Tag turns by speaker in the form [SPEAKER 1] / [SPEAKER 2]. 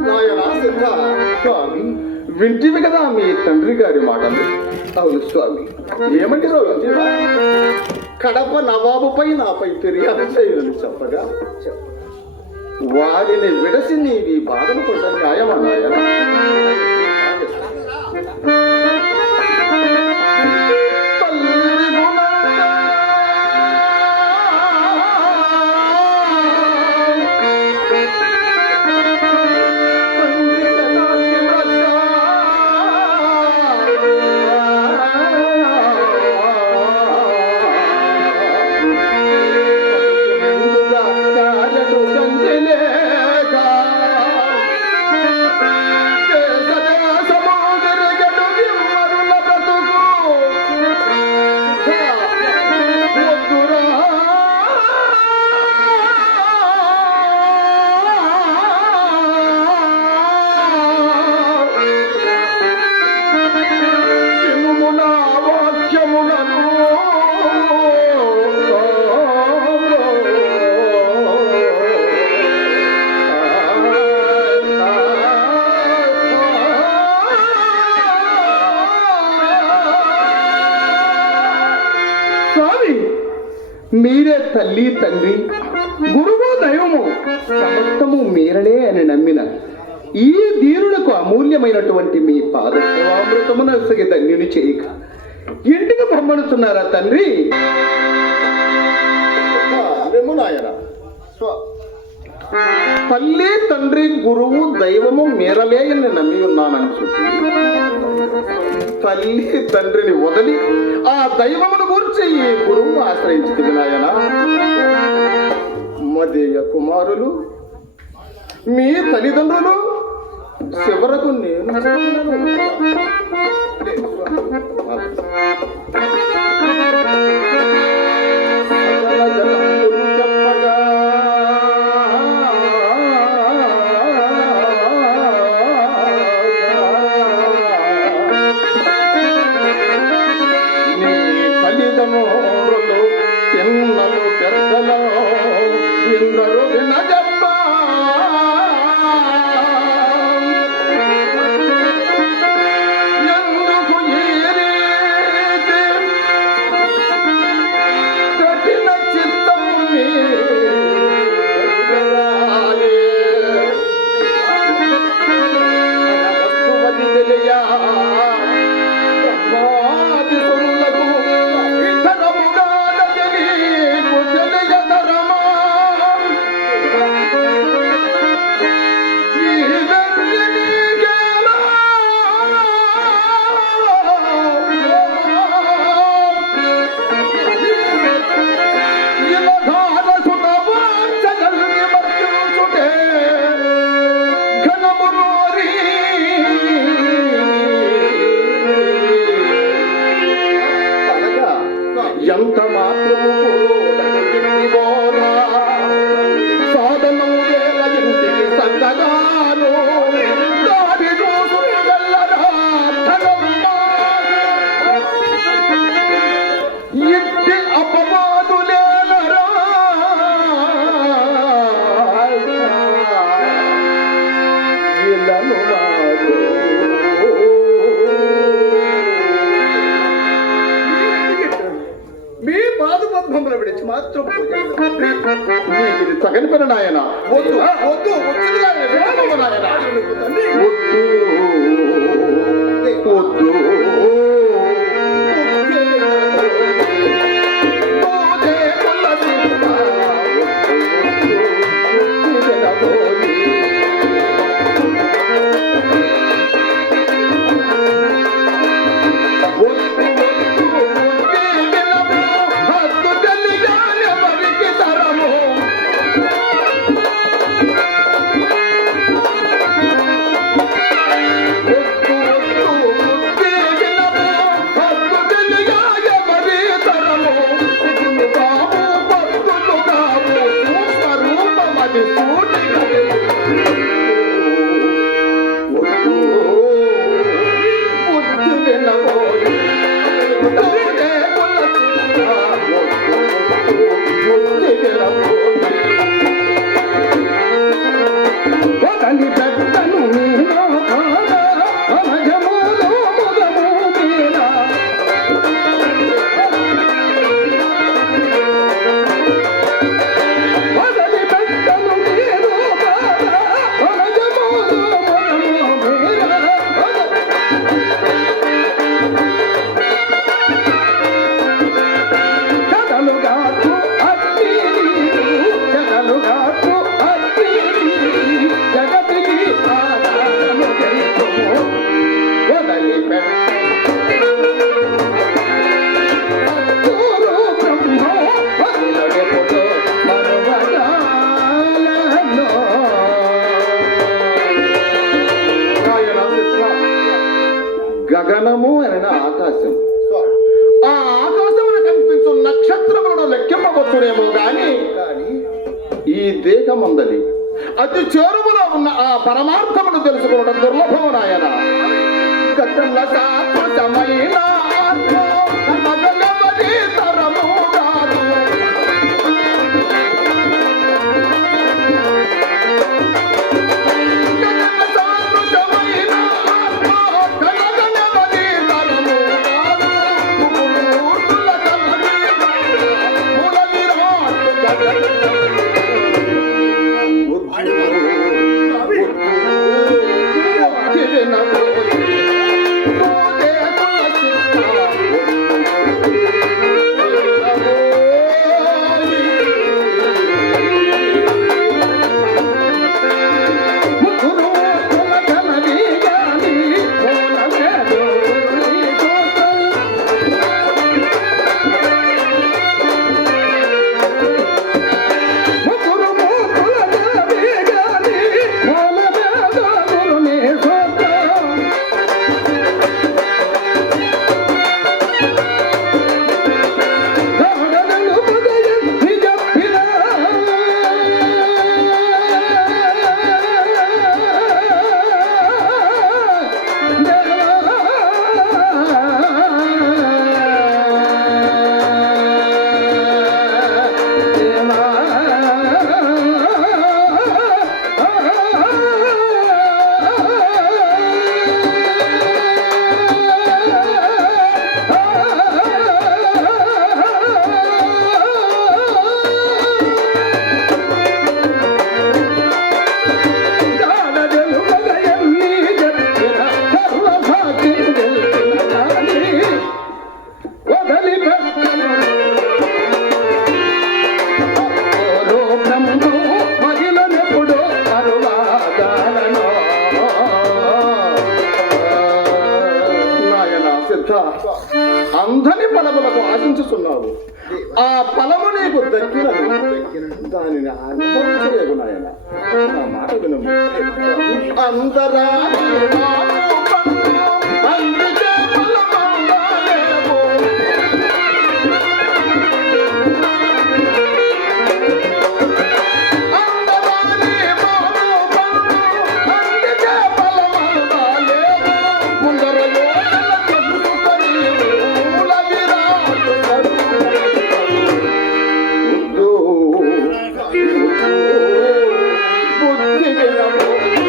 [SPEAKER 1] నాయనా సిద్ధ.
[SPEAKER 2] స్వామి వింటివి కదా మీ తండ్రి గారి మాటలు అవును స్వామి. ఏమంటారో వింటివా?
[SPEAKER 1] కడప నవాబుపై నాపై ఫిర్యాదు చేయాలని చెప్పగా
[SPEAKER 2] వారిని విడసి నీవి బాధలు పడ్డ న్యాయమా తల్లి తండ్రి గురువు దైవము సమస్తము మీరనే అని నమ్మిన ఈ ధీరులకు అమూల్యమైనటువంటి మీ పాదసేవామృతమున సగి ధన్యుని చేయక. ఇంటికి పంపడుతున్నారా తండ్రి?
[SPEAKER 1] స్వ.
[SPEAKER 2] తల్లి తండ్రి గురువు దైవము మేరలే అని నమ్మి ఉన్నానని చెప్పి. తల్లి తండ్రిని వదిలి ఆ దైవమును గురించి ఈ గురువును ఆశ్రయించింది నాయన. మదేయ కుమారులు మీ తల్లిదండ్రులు చివరకు నేను ವೆಂಕಟನಾಯನ ಒಂದು ಒಂದು గగనము అనిన ఆకాశం ఆ ఆకాశమున కనిపించు నక్షత్రములను లెక్కింపవచ్చునేమో గాని
[SPEAKER 1] కానీ
[SPEAKER 2] ఈ దేహమందలి అతి చేరువలో ఉన్న ఆ పరమార్థమును తెలుసుకోవడం దుర్లభము నాయన. గతంల ఫలము నీకు దక్కిన దానిని అనుభవించలేవు నాయన. నా మాట వినము అంతరా meu amor.